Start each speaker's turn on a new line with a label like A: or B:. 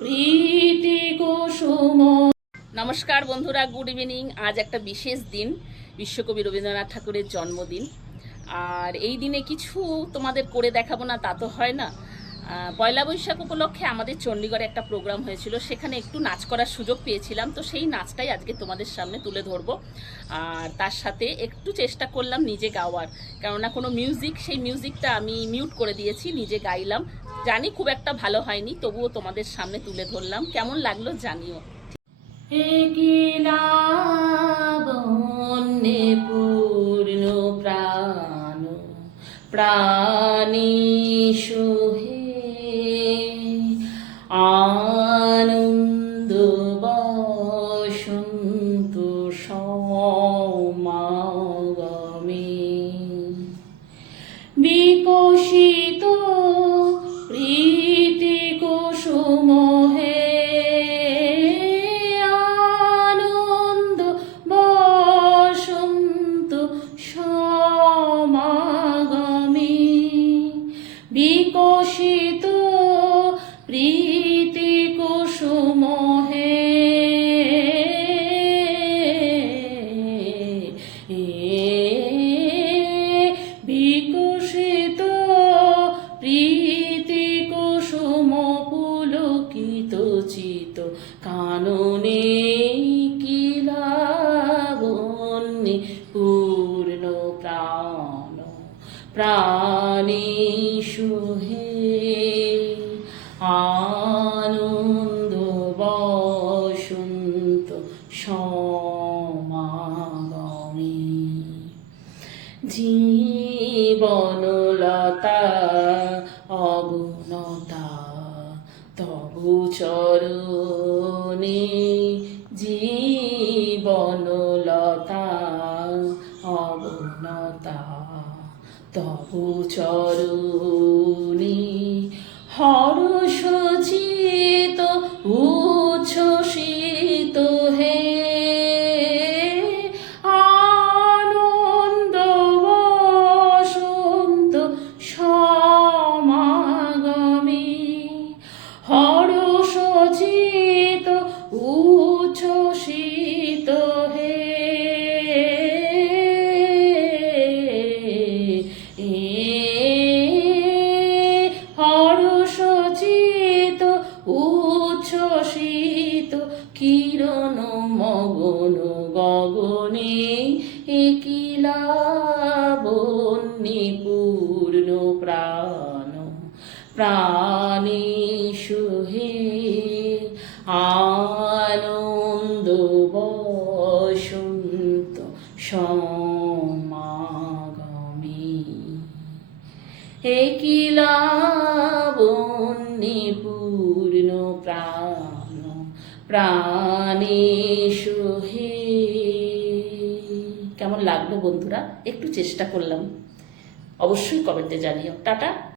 A: প্রীতি কুসুম নমস্কার বন্ধুরা, good evening. আজ একটা বিশেষ দিন, বিশ্বকবি রবীন্দ্রনাথ ঠাকুরের জন্মদিন। আর এই দিনে কিছু তোমাদের করে দেখাবো না, তা তো হয় না। পয়লা বৈশাখ উপলক্ষে আমাদের চণ্ডীগড়ে একটা প্রোগ্রাম হয়েছিল, সেখানে একটু নাচ করার সুযোগ পেয়েছিলাম, তো সেই নাচটাই আজকে তোমাদের সামনে তুলে ধরবো। আর তার সাথে একটু চেষ্টা করলাম নিজে গাওয়ার, কেননা কোনো মিউজিক, সেই মিউজিকটা আমি মিউট করে দিয়েছি, নিজে গাইলাম। জানি খুব একটা ভালো হয়নি, তবুও তোমাদের সামনে তুলে ধরলাম। কেমন লাগল জানিও। পূর্ণ প্রাণ? প্রাণী বিকশিত প্রীতি কুসুম হে। বিকশিত প্রীতি কুসুম পুলকিত চিত কাননে কিলাবন্যে পূর্ণ প্রাণ প্রাণী আনন্দ বসন্ত সমাগমে। জীবনলতা অগুণতা তবু চরণে জীবনলতা অগুণতা। তবু চরণে হর্ষচিত কিরণ মগন গগনে একিলা বন্যে পূর্ণ প্রাণ প্রাণী সুহে আনন্দ বসন্ত সমাগমে। একিলা প্রাণে কেমন লাগল বন্ধুরা? একটু চেষ্টা করলাম। অবশ্যই কমেন্টে জানিও। টাটা।